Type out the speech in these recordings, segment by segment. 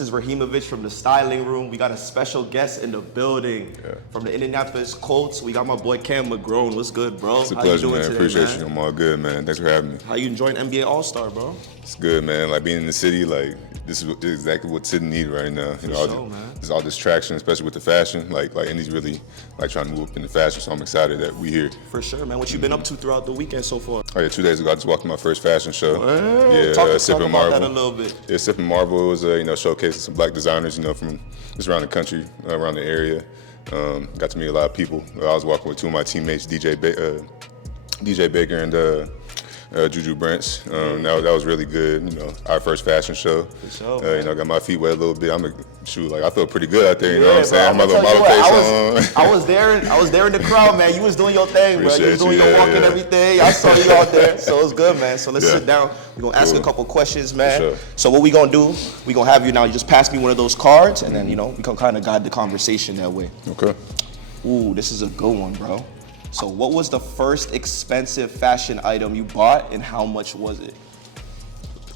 this is Rahimovich from the styling room. We got a special guest in the building from the Indianapolis Colts. We got my boy Cam McGrone. What's good, bro? It's a pleasure, man. Appreciate you. I'm all good, man. Thanks for having me. How you enjoying NBA All-Star, bro? It's good, man. Like being in the city, like this is exactly what city need right now. You know, there's all this traction, especially with the fashion. Like Indy's really like trying to move up in the fashion, so I'm excited that we here. For sure, man. What you been up to throughout the weekend so far? Oh yeah, 2 days ago I just walked to my first fashion show. Talk Sipping about Marvel. that a little bit. Yeah, Sipping Marvel was showcasing some black designers, from just around the country, around the area. Got to meet a lot of people. I was walking with two of my teammates, DJ Baker and Juju Brents. That was really good. Our first fashion show. Got my feet wet a little bit. I felt pretty good out there. You know what I'm saying? My little model face on. I was there in the crowd, man. You was doing your thing, bro. You was doing your walk and everything. I saw you out there, so it was good, man. So let's sit down. We're gonna ask a couple questions, man. Sure. So what we gonna do? We gonna have you now. You just pass me one of those cards, and then we can kind of guide the conversation that way. Okay. Ooh, this is a good one, bro. So what was the first expensive fashion item you bought, and how much was it?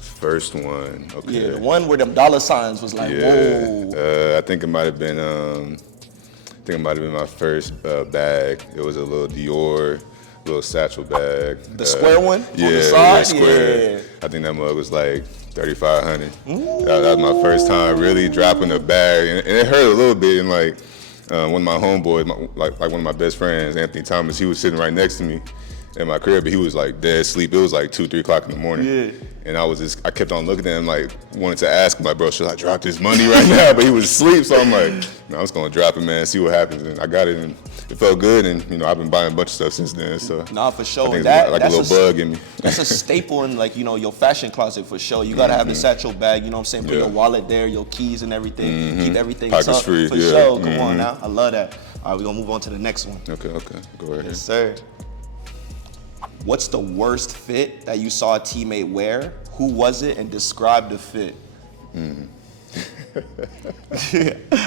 First one, okay. Yeah, the one where them dollar signs was like, whoa. I think it might have been my first bag. It was a little Dior, little satchel bag. The square one? Yeah, on the side? square. Yeah. I think that mug was like $3,500. That was my first time really dropping a bag, and it hurt a little bit. And one of my homeboys, like one of my best friends, Anthony Thomas, he was sitting right next to me in my crib, but he was like dead asleep. It was like 2, 3 o'clock in the morning. Yeah. And I kept on looking at him, like, wanted to ask him, like, bro, should I drop this money right now? But he was asleep, so I'm like, no, I'm just gonna drop it, man, see what happens. And I got it, and it felt good, and I've been buying a bunch of stuff since then. So nah, for sure. I think it's like a little bug in me. That's a staple in your fashion closet for sure. You gotta have the satchel bag, you know what I'm saying? Put your wallet there, your keys and everything. Keep everything Pockets free, for sure. Come on now. I love that. All right, we're gonna move on to the next one. Okay. Go ahead. Yes, sir. What's the worst fit that you saw a teammate wear? Who was it, and describe the fit?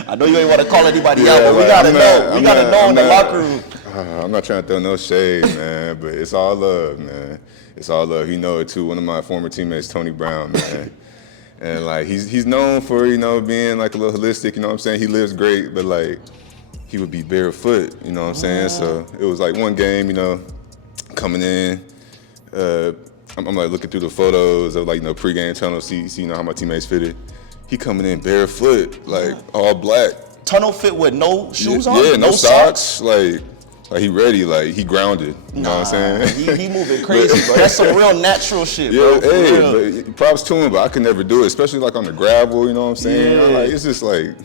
I know you ain't want to call anybody out, but we gotta know. We gotta know in the locker room. I'm not trying to throw no shade, man, but it's all love, man. It's all love. You know it too. One of my former teammates, Tony Brown, man. And like he's known for being like a little holistic. You know what I'm saying? He lives great, but like he would be barefoot. You know what I'm saying? So it was like one game, coming in. I'm like looking through the photos of pregame tunnel, see how my teammates fitted. He coming in barefoot, like all black. Tunnel fit with no shoes on? Yeah, no socks. Like he ready, like he grounded. You know what I'm saying? He moving crazy, bro. That's some real natural shit, bro. Yeah, but props to him, but I could never do it, especially like on the gravel. You know what I'm saying? Yeah. It's just like.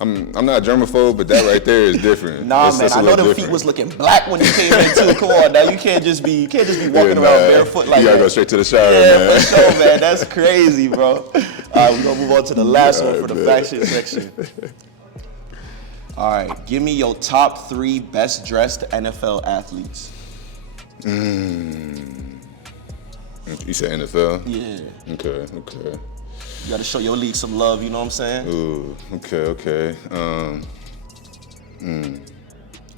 I'm not a germaphobe, but that right there is different. Nah, man, I know the feet was looking black when you came in too. Come on, now you can't just be walking around barefoot like that. You gotta go straight to the shower, man. Yeah, for sure, man. That's crazy, bro. All right, we're gonna move on to the last one for the fashion section. All right, give me your top 3 best dressed NFL athletes. You said NFL? Yeah. Okay. You gotta show your league some love, you know what I'm saying? Ooh, okay. And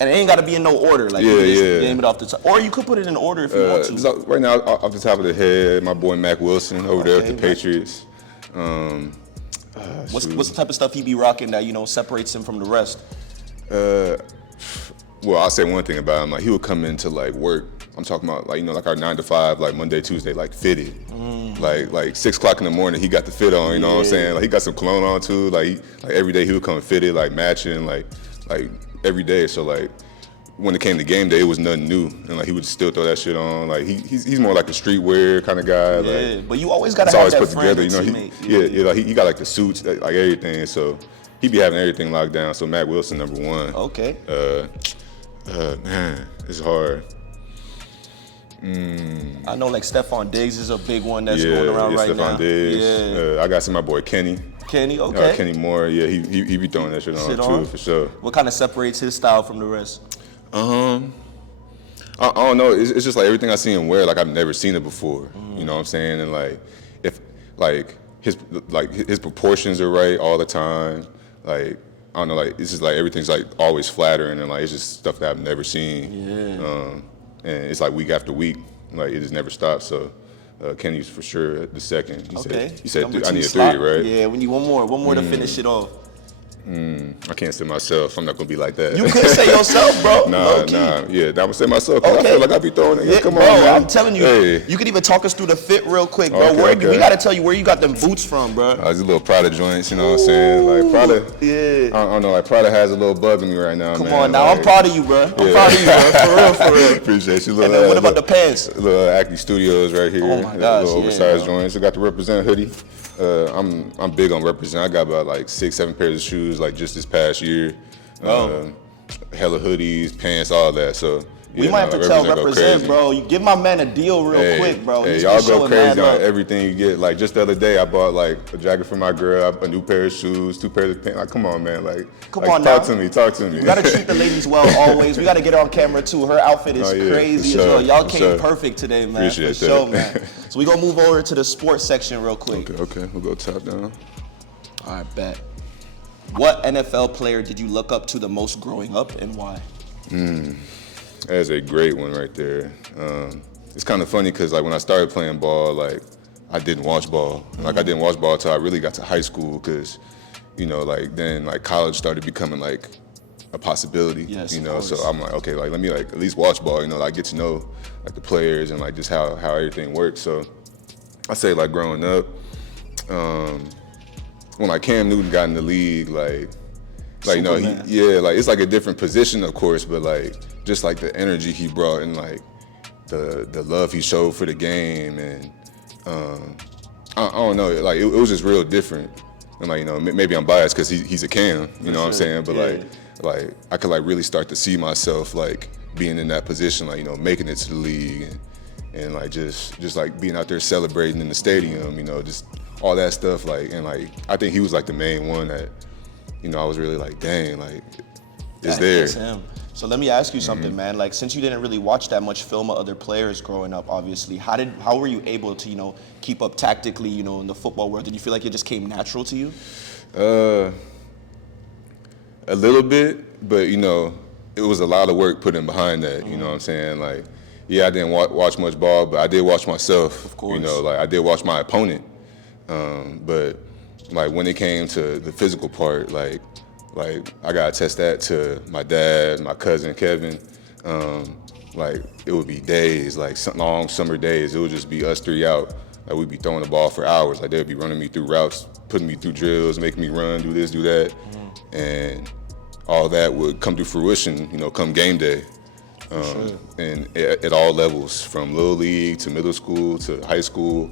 it ain't gotta be in no order, like you just name it off the top. Or you could put it in order if you want to. So right now, off the top of the head, my boy Mac Wilson over there with the Patriots. What's the type of stuff he be rocking that separates him from the rest? Well, I'll say one thing about him. Like he would come into work. I'm talking about like our 9 to 5, like Monday, Tuesday, like fitted. Like 6 o'clock in the morning, he got the fit on. You know what I'm saying? Like he got some cologne on too. Like every day he would come fitted, like matching, like every day. So like when it came to game day, it was nothing new, and like he would still throw that shit on. Like he's more like a streetwear kind of guy. Yeah, like, but you always gotta have that put friend together. teammate. Like he got like the suits, like everything. So he be having everything locked down. So Mac Wilson, number 1. Okay. Man, it's hard. I know Stephon Diggs is a big one that's going around right now. Stephon Diggs. Yeah. I got my boy Kenny. Kenny, okay. Kenny Moore, yeah, he be throwing that shit on too, for sure. What kind of separates his style from the rest? I don't know. It's just like everything I see him wear, like I've never seen it before. You know what I'm saying? And if his proportions are right all the time. Like I don't know, it's just everything's always flattering, and it's just stuff that I've never seen. Yeah. And it's week after week, it just never stops. So Kenny's for sure the second. He said Number I two need a slot. 3, right? Yeah, we need one more to finish it off. I can't say myself. I'm not gonna be like that. You could say yourself, bro. Nah. Yeah, I'm gonna say myself. Cause I feel like I be throwing it. Yeah, Come bro, on, man. I'm telling you, Hey. you could even talk us through the fit real quick, bro. Okay. We gotta tell you where you got them boots from, bro. These little Prada joints, you know what I'm saying? Like Prada. Yeah. I don't know. Like Prada has a little bug in me right now, Come man. on, now like, I'm proud of you, bro. I'm proud of you, bro. For real. Appreciate you. And then what about the pants? Little Acne Studios right here. Oh my gosh, little oversized joints. I got the Represent hoodie. I'm big on Represent. I got about like 6-7 pairs of shoes like just this past year. Hella hoodies, pants, all that. So we might have to tell Represent, bro. You give my man a deal real quick, bro. Hey, y'all go crazy on everything you get. Like just the other day, I bought like a jacket for my girl, a new pair of shoes, 2 pairs of pants. Like, come on, man. Come on now. Talk to me. We gotta treat the ladies well always. We gotta get her on camera too. Her outfit is crazy as well. Y'all came perfect today, man. Appreciate for sure, man. So we gonna move over to the sports section real quick. Okay. We'll go top down. All right, bet. What NFL player did you look up to the most growing up, and why? That's a great one right there. It's kind of funny because like when I started playing ball, like I didn't watch ball. Like I didn't watch ball until I really got to high school because, you know, like then like college started becoming like a possibility. Yes, you know, so I'm like, okay, like let me like at least watch ball. You know, like get to know like the players and like just how everything works. So I say like growing up, when like Cam Newton got in the league, like you know, like it's like a different position, of course, but like just like the energy he brought and like the love he showed for the game, and I don't know, like it was just real different. And like, you know, maybe I'm biased because he's a Cam, you know what I'm saying? But like I could like really start to see myself like being in that position, like, you know, making it to the league and like just like being out there celebrating in the stadium, you know, just all that stuff, like, and like I think he was like the main one that, you know, I was really like, dang, like it's there. That's him. So let me ask you something, man. Like, since you didn't really watch that much film of other players growing up, obviously, how were you able to, you know, keep up tactically, you know, in the football world? Did you feel like it just came natural to you? A little bit, but you know, it was a lot of work put in behind that. You know what I'm saying? Like, yeah, I didn't watch much ball, but I did watch myself. Of course. You know, like I did watch my opponent. But like when it came to the physical part, like I gotta test that to my dad, my cousin Kevin. Like it would be days, like long summer days. It would just be us 3 out. Like we'd be throwing the ball for hours. Like they'd be running me through routes, putting me through drills, making me run, do this, do that, and all that would come to fruition, you know, come game day. And at all levels, from little league to middle school to high school,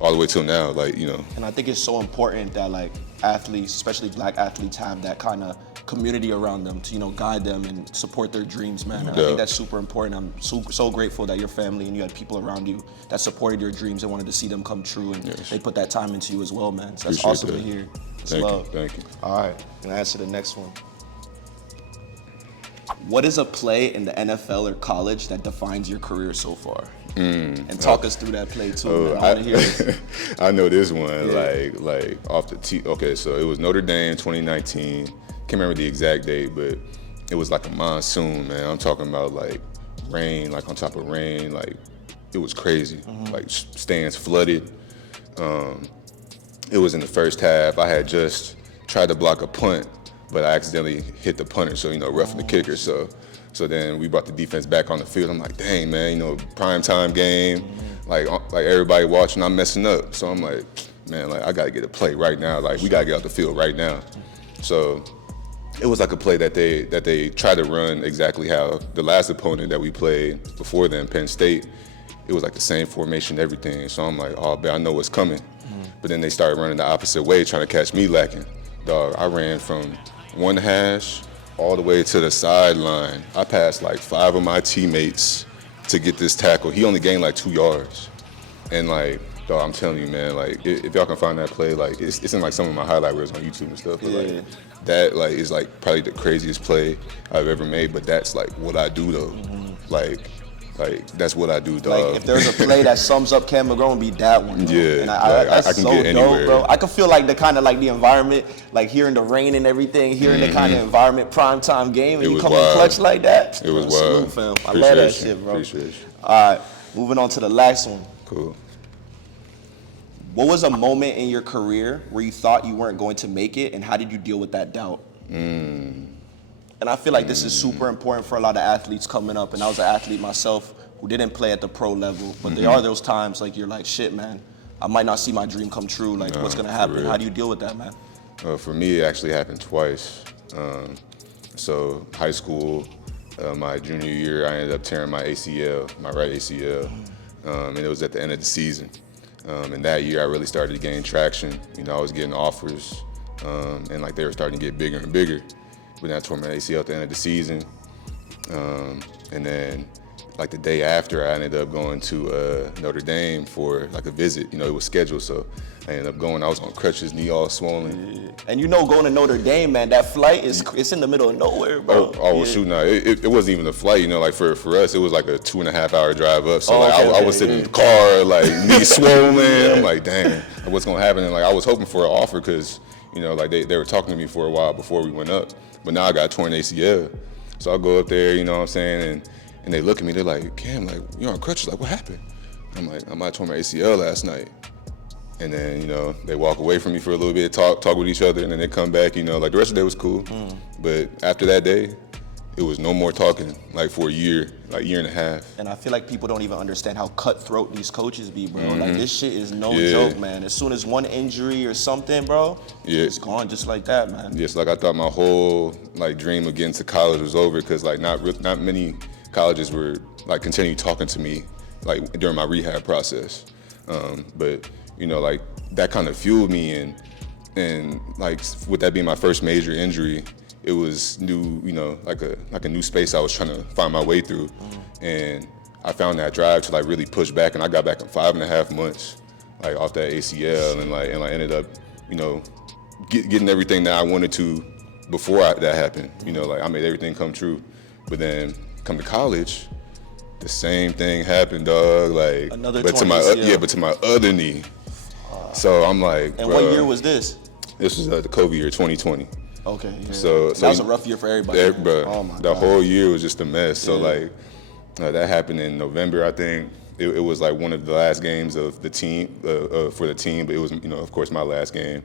all the way till now, like, you know. And I think it's so important that like athletes, especially black athletes, have that kind of community around them to, you know, guide them and support their dreams, man. And I think that's super important. I'm so grateful that your family and you had people around you that supported your dreams and wanted to see them come true, and they put that time into you as well, man. So that's awesome to hear. Thank you. All right, gonna answer the next one. What is a play in the NFL or college that defines your career so far? And talk us through that play too, man. I want to hear this. I know this one, like off the tee. Okay, so it was Notre Dame 2019. Can't remember the exact date, but it was like a monsoon, man. I'm talking about like rain, like on top of rain, like it was crazy. Like stands flooded. It was in the first half. I had just tried to block a punt, but I accidentally hit the punter, so, you know, roughing the kicker. So then we brought the defense back on the field. I'm like, dang, man, you know, prime time game, like everybody watching, I'm messing up. So I'm like, man, like I gotta get a play right now. Like we gotta get off the field right now. So it was like a play that they tried to run exactly how the last opponent that we played before then, Penn State. It was like the same formation, everything. So I'm like, oh, man, I know what's coming. But then they started running the opposite way, trying to catch me lacking. Dog, I ran from one hash all the way to the sideline. I passed like 5 of my teammates to get this tackle. He only gained like 2 yards. And like, dog, I'm telling you, man, like if y'all can find that play, like it's in like some of my highlight reels on YouTube and stuff. But like that like is like probably the craziest play I've ever made. But that's like what I do though. Like that's what I do, dog. Like if there's a play that sums up Cam McGrone, be that one. Bro. Yeah, and I can so get anywhere, bro. I can feel like the kind of like the environment, like hearing the rain and everything, hearing the kind of environment, primetime game, and you come in clutch like that. It was wild. Salute, fam. I love that shit, bro. Appreciate you. All right, moving on to the last one. Cool. What was a moment in your career where you thought you weren't going to make it, and how did you deal with that doubt? And I feel like this is super important for a lot of athletes coming up, and I was an athlete myself who didn't play at the pro level, but there are those times like you're like, shit, man, I might not see my dream come true. Like, what's gonna happen? How do you deal with that, man? For me, it actually happened twice. So high school, my junior year, I ended up tearing my ACL, my right ACL, and it was at the end of the season. And that year, I really started to gain traction. You know, I was getting offers, and like they were starting to get bigger and bigger. But then I tore my ACL at the end of the season, and then like the day after, I ended up going to Notre Dame for like a visit. You know, it was scheduled, so I ended up going. I was on crutches, knee all swollen. And you know, going to Notre Dame, man, that flight it's in the middle of nowhere, bro. Well, shoot, no, it wasn't even a flight. You know, like for us, it was like a 2.5 hour drive up. So I was sitting in the car, like knee swollen. I'm like, dang, what's gonna happen? And like I was hoping for an offer because you know, like they were talking to me for a while before we went up. But now I got torn ACL, so I go up there. You know what I'm saying? And they look at me, they're like, Cam, like, you're on crutches, like, what happened? I'm like, I tore my ACL last night. And then, you know, they walk away from me for a little bit, talk with each other, and then they come back, you know, like the rest of the day was cool. But after that day, it was no more talking, like for a year, like year and a half. And I feel like people don't even understand how cutthroat these coaches be, bro. Like this shit is no joke, man. As soon as one injury or something, bro, it's gone just like that, man. Yes, like I thought my whole like dream of getting to college was over because like not many colleges were like continue talking to me like during my rehab process, but you know like that kind of fueled me and like with that being my first major injury, it was new, you know, like a new space I was trying to find my way through, and I found that drive to like really push back, and I got back in 5.5 months like off that ACL and ended up, you know, getting everything that I wanted to before that happened. You know, like I made everything come true, but then come to college, the same thing happened, dog. Like, another but to my but to my other knee. So I'm like, and bro, what year was this? This was the COVID year, 2020. Okay. Yeah. So that was a rough year for everybody. Bro, oh my the God. whole year was just a mess. So like, that happened in November, I think. It was like one of the last games of the team for the team, but it was, you know, of course, my last game.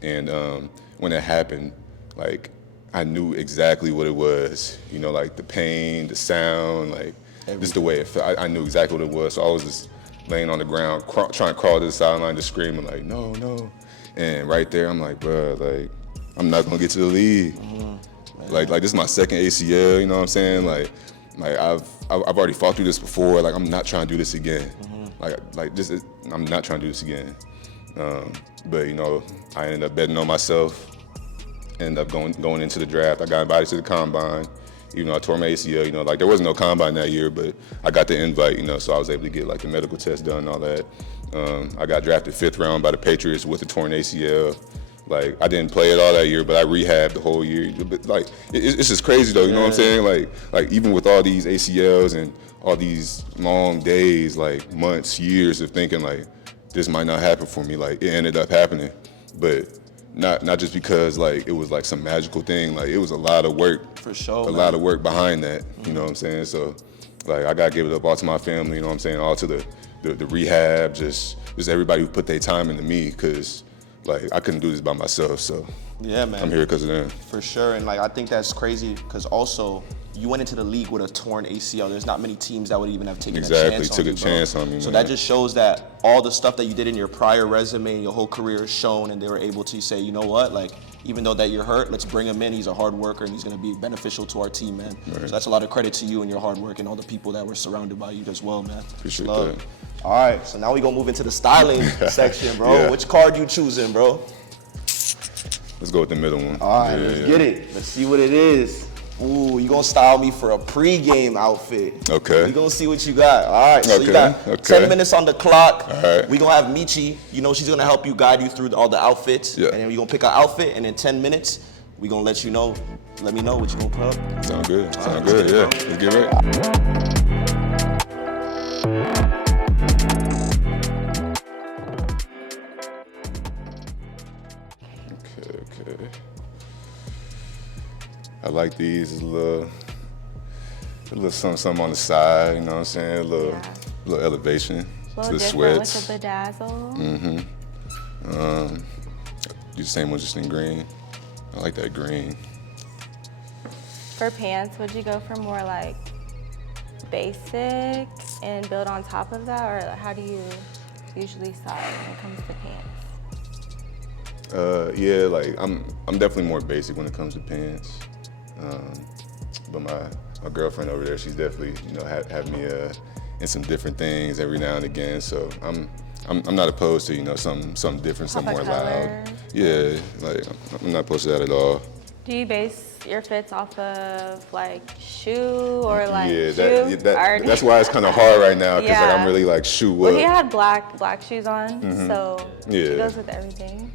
And when it happened, like, I knew exactly what it was, you know, like the pain, the sound, like just the way it felt. I knew exactly what it was. So I was just laying on the ground, trying to crawl to the sideline, just screaming like, no, no. And right there, I'm like, bro, like, I'm not gonna get to the league. Like this is my second ACL, you know what I'm saying? Like I've already fought through this before. Like I'm not trying to do this again. I'm not trying to do this again. But you know, I ended up betting on myself. Ended up going into the draft. I got invited to the combine, even though I tore my ACL. You know, like there was no combine that year, but I got the invite. You know, so I was able to get like the medical test done and all that. I got drafted 5th round by the Patriots with a torn ACL. Like I didn't play it all that year, but I rehabbed the whole year. But like it's just crazy though. You know what I'm saying? Like even with all these ACLs and all these long days, like months, years of thinking like this might not happen for me. Like it ended up happening, but. Not just because like it was like some magical thing, like it was a lot of work. For sure. A lot of work behind that, you know what I'm saying? So like I gotta give it up all to my family, you know what I'm saying, all to the rehab, just everybody who put their time into me, cause like I couldn't do this by myself, so yeah, man. I'm here because of them. For sure, and like I think that's crazy because also you went into the league with a torn ACL. There's not many teams that would even have taken a chance on you, on me. So that just shows that all the stuff that you did in your prior resume and your whole career is shown, and they were able to say, you know what, like even though that you're hurt, let's bring him in. He's a hard worker and he's going to be beneficial to our team, man. Right. So that's a lot of credit to you and your hard work and all the people that were surrounded by you as well, man. Appreciate that. All right, so now we gonna move into the styling section, bro. Yeah. Which card you choosing, bro? Let's go with the middle one. All right, let's get it. Let's see what it is. Ooh, you gonna style me for a pre-game outfit. Okay. We gonna see what you got. All right, so you got 10 minutes on the clock. All right. We gonna have Michi. You know she's gonna help you, guide you through all the outfits. Yeah. And then we gonna pick an outfit, and in 10 minutes, we gonna let me know what you gonna put up. Sound good. Sound good. Yeah. Let's get ready. Okay. I like these. A little something on the side, you know what I'm saying? A little elevation to the sweats. With the bedazzle. Do the same one just in green. I like that green. For pants, would you go for more like basic and build on top of that, or how do you usually style when it comes to pants? Yeah, like I'm definitely more basic when it comes to pants. But my girlfriend over there, she's definitely, you know, have me in some different things every now and again. So I'm not opposed to, you know, something different, something more loud. Yeah, like I'm not opposed to that at all. Do you base your fits off of like shoe or like yeah, shoe? That's why it's kind of hard right now, because like I'm really like shoe up. Well, he had black shoes on, so Yeah. it goes with everything.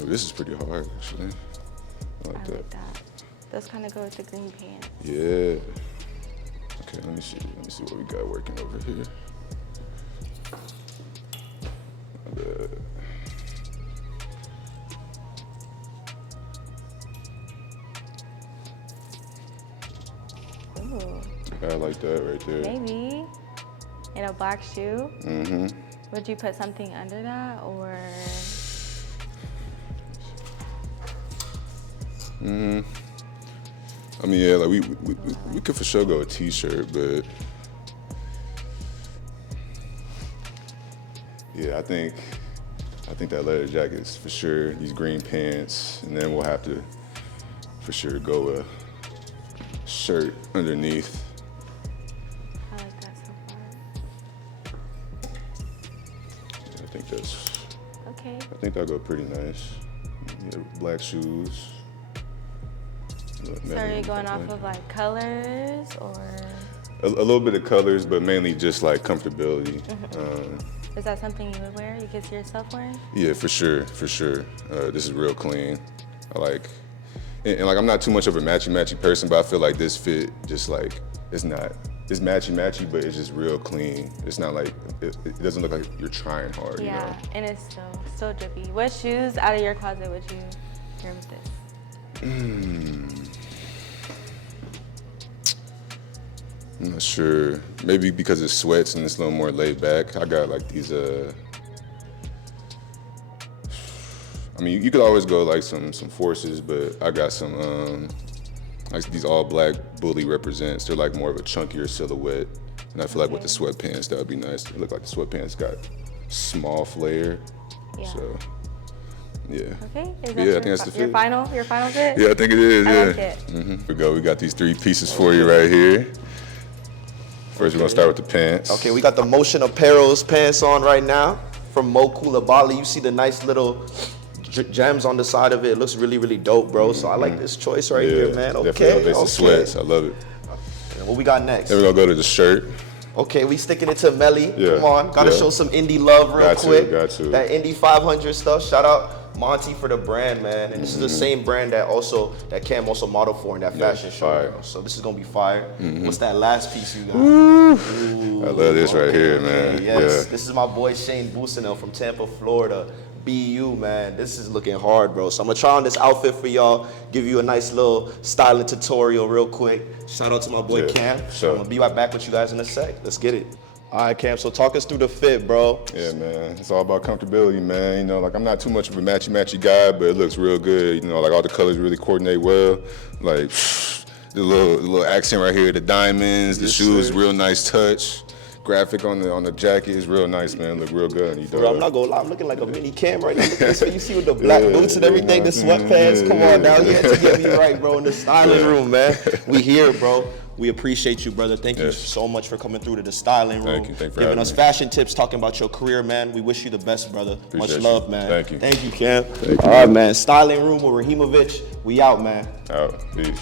Ooh, this is pretty hard, actually. I like that. Those kind of go with the green pants. Yeah. Okay, let me see what we got working over here. Ooh. I like that right there. Maybe. In a black shoe? Would you put something under that, or? I mean, yeah, like we could for sure go a t-shirt, but yeah, I think that leather jacket is for sure. These green pants, and then we'll have to for sure go a shirt underneath. I like that so far. I think that's. Okay. I think that'll go pretty nice. Yeah, black shoes. So are you going off of like colors, or? A little bit of colors, but mainly just like comfortability. Is that something you would wear? You could see yourself wearing? Yeah, for sure. This is real clean. I like, and like I'm not too much of a matchy person, but I feel like this fit just like it's matchy, but it's just real clean. It's not like it doesn't look like you're trying hard. Yeah, you know? and it's still drippy. What shoes out of your closet would you wear with this? I'm not sure. Maybe because it sweats and it's a little more laid back. I got like these. I mean, you could always go like some forces, but I got some like these all black Bully represents. They're like more of a chunkier silhouette, and I feel like with the sweatpants that would be nice. It look like the sweatpants got small flare. Yeah. So yeah. Okay. Is that Yeah, I think that's the fit. Your final fit? Yeah, I think it is. I like it. We got these 3 pieces for you right here. First, we're gonna start with the pants. Okay, we got the Motion Apparel's pants on right now from Mo Koulibaly. You see the nice little gems on the side of it. It looks really, really dope, bro. So I like this choice right here, man. Okay. Sweats. I love it. And what we got next? Then we're gonna go to the shirt. Okay, we sticking it to MELI. Yeah, Come on, gotta show some Indy love real quick. Got to. That Indy 500 stuff. Shout out Monty for the brand, man. And this is the same brand that Cam also modeled for in that fashion show. Bro. So this is gonna be fire. What's that last piece you got? Ooh, I love this right here, man. Yes, Yeah. this is my boy Shane Busanel from Tampa, Florida. BU, man. This is looking hard, bro. So I'm gonna try on this outfit for y'all, give you a nice little styling tutorial real quick. Shout out to my boy Cam. Sure. I'm gonna be right back with you guys in a sec. Let's get it. All right, Cam, so talk us through the fit, bro. Yeah, man. It's all about comfortability, man. You know, like I'm not too much of a matchy guy, but it looks real good. You know, like all the colors really coordinate well. Like the little accent right here, the diamonds, the shoes, real nice touch. Graphic on the jacket is real nice, man. Look real good. You Bro, I'm not gonna lie, I'm looking like a mini Cam right now. Look at this. You see with the black boots and everything, the sweatpants. Come on now, you had to get me right, bro, in the styling room, man. We here, bro. We appreciate you, brother. Thank you so much for coming through to the styling room. Thank you for giving having us me. fashion tips, talking about your career, man. We wish you the best, brother. Appreciate Much love, you. man. Thank you. Thank you, Cam. Thank you. All right, man. Styling room with Rahimovic. We out, man. Out. Peace.